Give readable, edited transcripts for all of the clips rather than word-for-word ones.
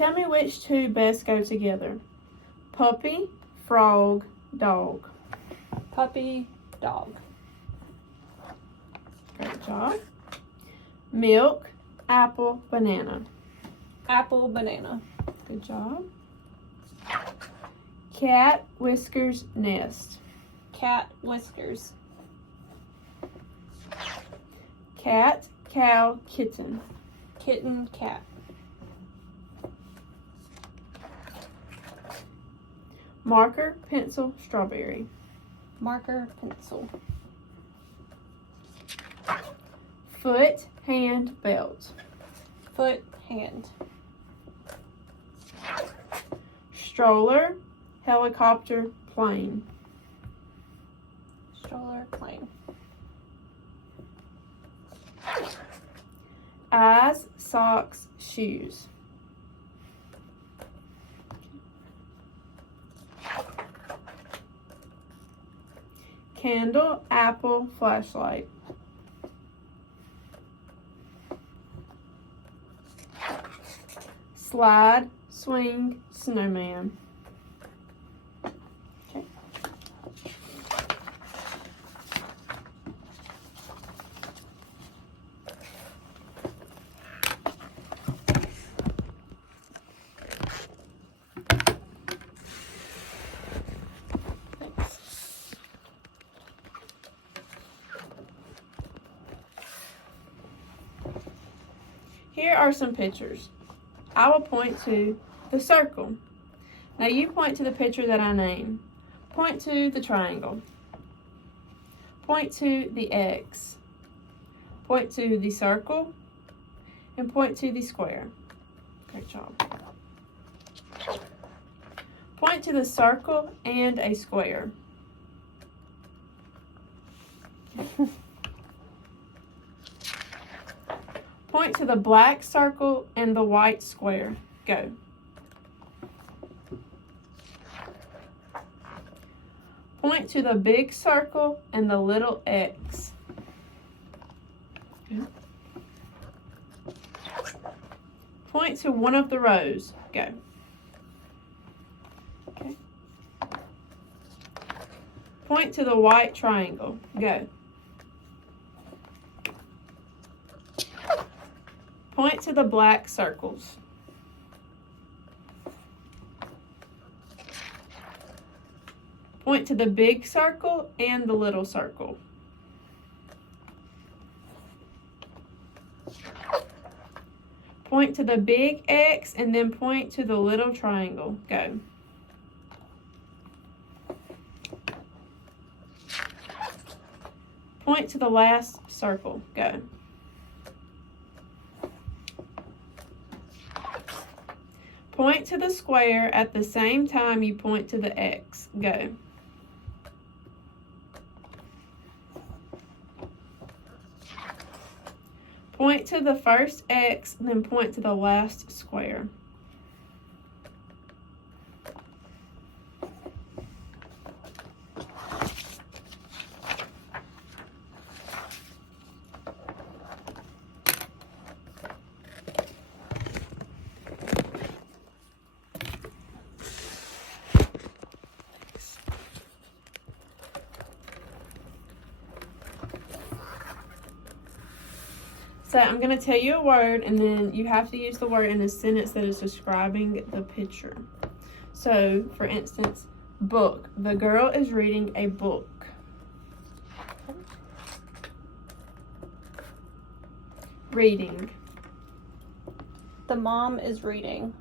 Tell me which two best go together. Puppy, frog, dog. Puppy, dog. Great job. Milk, apple, banana. Apple, banana. Good job. Cat, whiskers, nest. Cat, whiskers. Cat, cow, kitten. Kitten, cat. Marker, pencil, strawberry. Marker, pencil. Foot, hand, belt. Foot, hand. Stroller, helicopter, plane. Stroller, plane. Eyes, socks, shoes. Candle, apple, flashlight. Slide, swing, snowman. Okay. Here are some pictures. I will point to the circle. Now you point to the picture that I name. Point to the triangle. Point to the X. Point to the circle. And point to the square. Great job. Point to the circle and a square. Point to the black circle and the white square. Go. Point to the big circle and the little X. Good. Point to one of the rows. Go. Okay. Point to the white triangle. Go. Point to the black circles. Point to the big circle and the little circle. Point to the big X and then point to the little triangle. Go. Point to the last circle. Go. Point to the square at the same time you point to the X. Go. Point to the first X, then point to the last square. So I'm going to tell you a word, and then you have to use the word in a sentence that is describing the picture. So, for instance, book. The girl is reading a book. Reading. The mom is reading.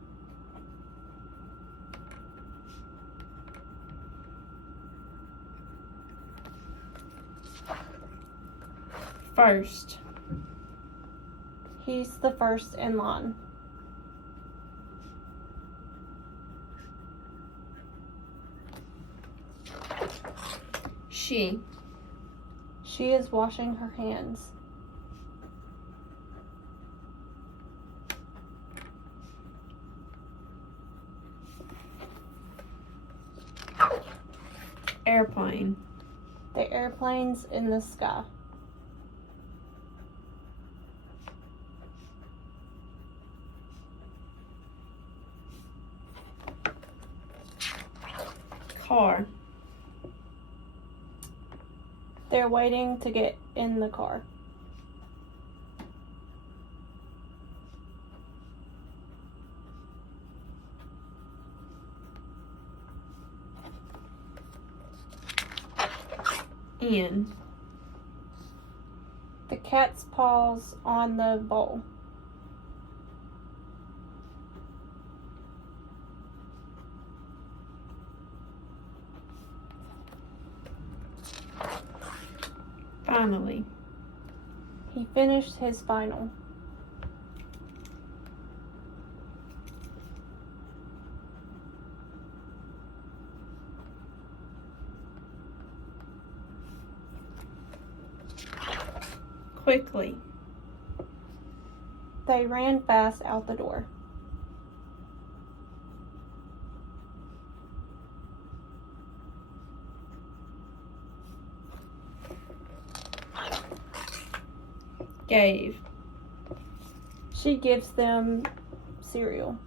First. He's the first in line. She. She is washing her hands. Airplane. The airplane's in the sky. Car. They're waiting to get in the car. In. The cat's paws on the bowl. Finally. He finished his final. Quickly. They ran fast out the door. Gave. She gives them cereal.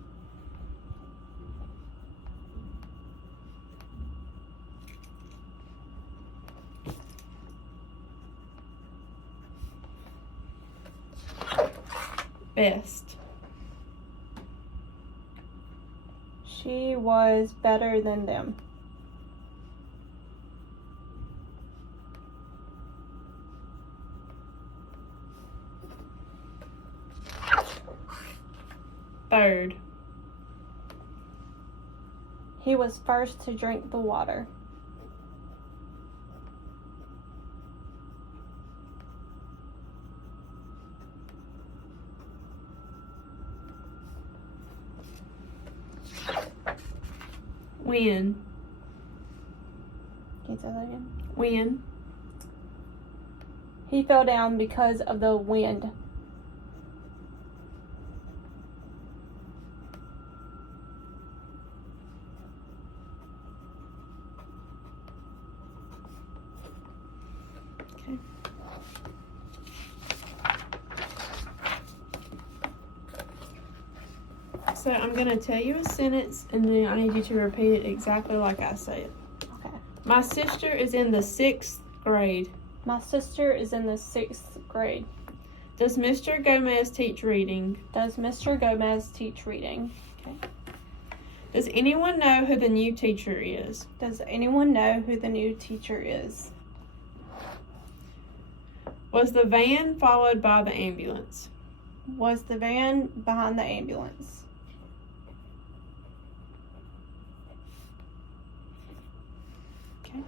Best. She was better than them. Third. He was first to drink the water. When. Can you say that again? When. He fell down because of the wind. Okay. So I'm going to tell you a sentence and then I need you to repeat it exactly like I say it. Okay. My sister is in the 6th grade. My sister is in the 6th grade. Does Mr. Gomez teach reading? Does Mr. Gomez teach reading? Okay. Does anyone know who the new teacher is? Does anyone know who the new teacher is? Was the van followed by the ambulance? Was the van behind the ambulance? Okay.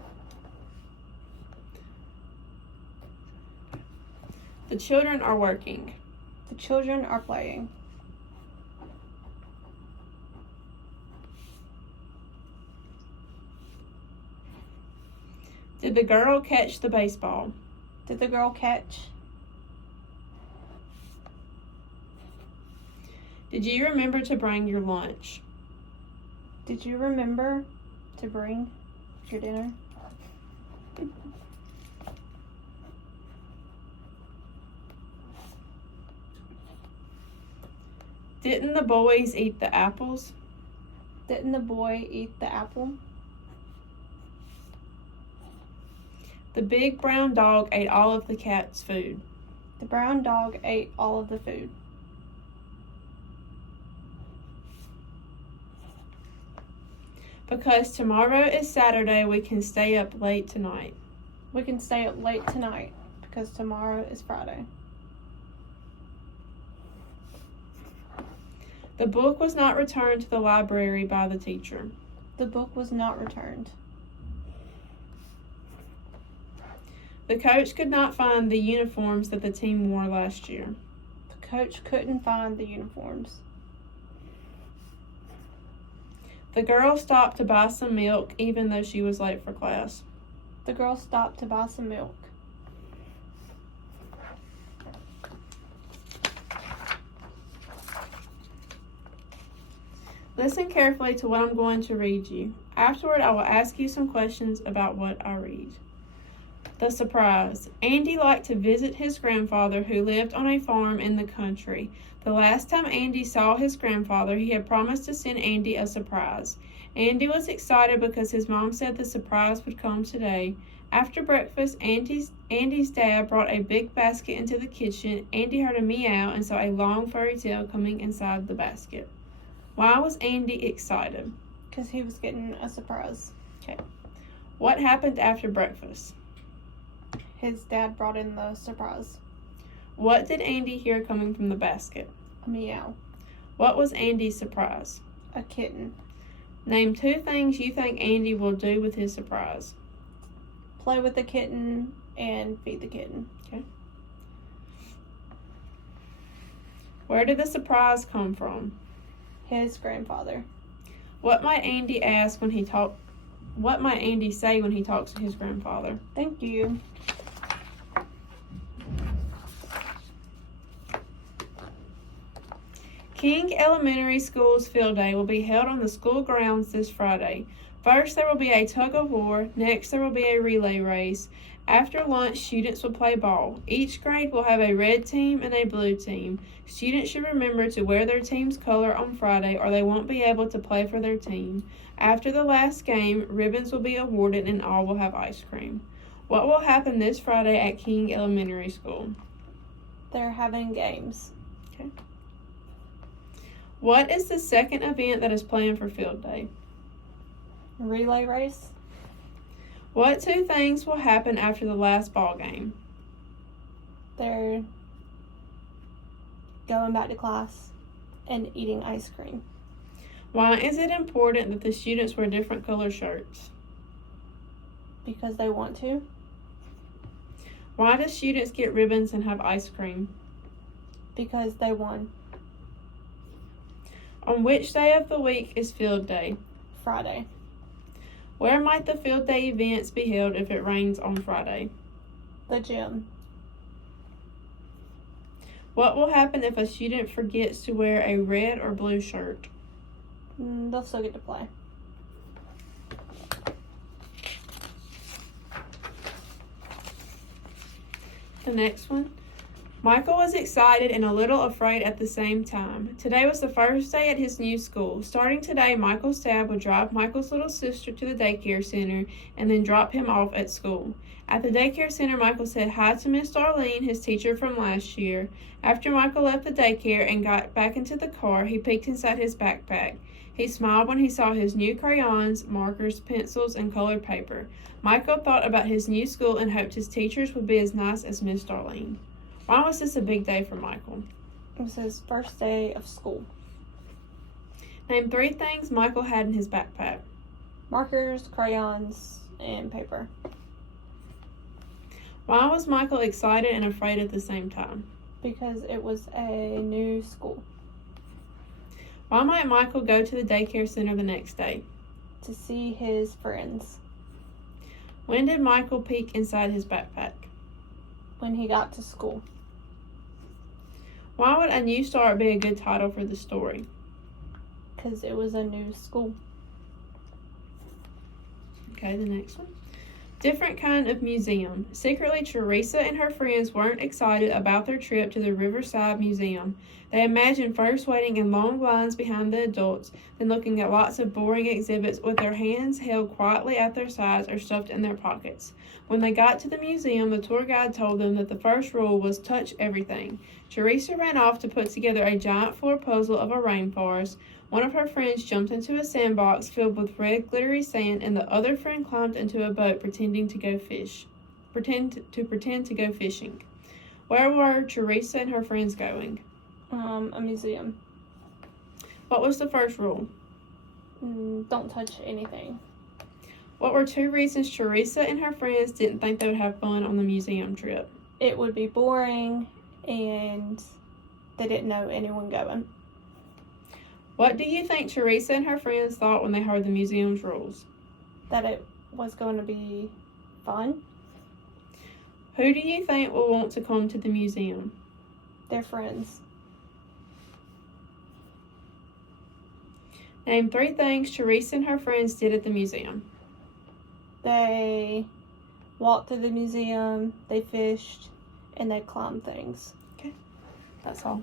The children are working. The children are playing. Did the girl catch the baseball? Did the girl catch? Did you remember to bring your lunch? Did you remember to bring your dinner? Didn't the boys eat the apples? Didn't the boy eat the apple? The big brown dog ate all of the cat's food. The brown dog ate all of the food. Because tomorrow is Saturday, we can stay up late tonight. We can stay up late tonight because tomorrow is Friday. The book was not returned to the library by the teacher. The book was not returned. The coach could not find the uniforms that the team wore last year. The coach couldn't find the uniforms. The girl stopped to buy some milk even though she was late for class. The girl stopped to buy some milk. Listen carefully to what I'm going to read you. Afterward, I will ask you some questions about what I read. The surprise. Andy liked to visit his grandfather who lived on a farm in the country. The last time Andy saw his grandfather, he had promised to send Andy a surprise. Andy was excited because his mom said the surprise would come today. After breakfast, Andy's dad brought a big basket into the kitchen. Andy heard a meow and saw a long furry tail coming inside the basket. Why was Andy excited? Because he was getting a surprise. Okay. What happened after breakfast? His dad brought in the surprise. What did Andy hear coming from the basket? A meow. What was Andy's surprise? A kitten. Name 2 things you think Andy will do with his surprise. Play with the kitten and feed the kitten. Okay. Where did the surprise come from? His grandfather. What might Andy say when he talks to his grandfather? Thank you. King Elementary School's field day will be held on the school grounds this Friday. First, there will be a tug of war. Next, there will be a relay race. After lunch, students will play ball. Each grade will have a red team and a blue team. Students should remember to wear their team's color on Friday or they won't be able to play for their team. After the last game, ribbons will be awarded and all will have ice cream. What will happen this Friday at King Elementary School? They're having games. Okay. What is the second event that is planned for field day? Relay race. What 2 things will happen after the last ball game? They're going back to class and eating ice cream. Why is it important that the students wear different color shirts? Because they want to. Why do students get ribbons and have ice cream? Because they won. On which day of the week is field day? Friday. Where might the field day events be held if it rains on Friday? The gym. What will happen if a student forgets to wear a red or blue shirt? They'll still get to play. The next one. Michael was excited and a little afraid at the same time. Today was the first day at his new school. Starting today, Michael's dad would drive Michael's little sister to the daycare center and then drop him off at school. At the daycare center, Michael said hi to Miss Darlene, his teacher from last year. After Michael left the daycare and got back into the car, he peeked inside his backpack. He smiled when he saw his new crayons, markers, pencils, and colored paper. Michael thought about his new school and hoped his teachers would be as nice as Miss Darlene. Why was this a big day for Michael? It was his first day of school. Name 3 things Michael had in his backpack. Markers, crayons, and paper. Why was Michael excited and afraid at the same time? Because it was a new school. Why might Michael go to the daycare center the next day? To see his friends. When did Michael peek inside his backpack? When he got to school. Why would A New Start be a good title for the story? Because it was a new school. Okay, the next one. Different kind of museum. Secretly, Teresa and her friends weren't excited about their trip to the Riverside Museum. They imagined first waiting in long lines behind the adults, then looking at lots of boring exhibits with their hands held quietly at their sides or stuffed in their pockets. When they got to the museum, the tour guide told them that the first rule was touch everything. Teresa ran off to put together a giant floor puzzle of a rainforest. One of her friends jumped into a sandbox filled with red glittery sand, and the other friend climbed into a boat pretend to go fishing. Where were Teresa and her friends going? A museum. What was the first rule? Don't touch anything. What were 2 reasons Teresa and her friends didn't think they would have fun on the museum trip? It would be boring, and they didn't know anyone going. What do you think Teresa and her friends thought when they heard the museum's rules? That it was going to be fun. Who do you think will want to come to the museum? Their friends. Name 3 things Teresa and her friends did at the museum. They walked through the museum, they fished, and they climbed things. Okay, that's all.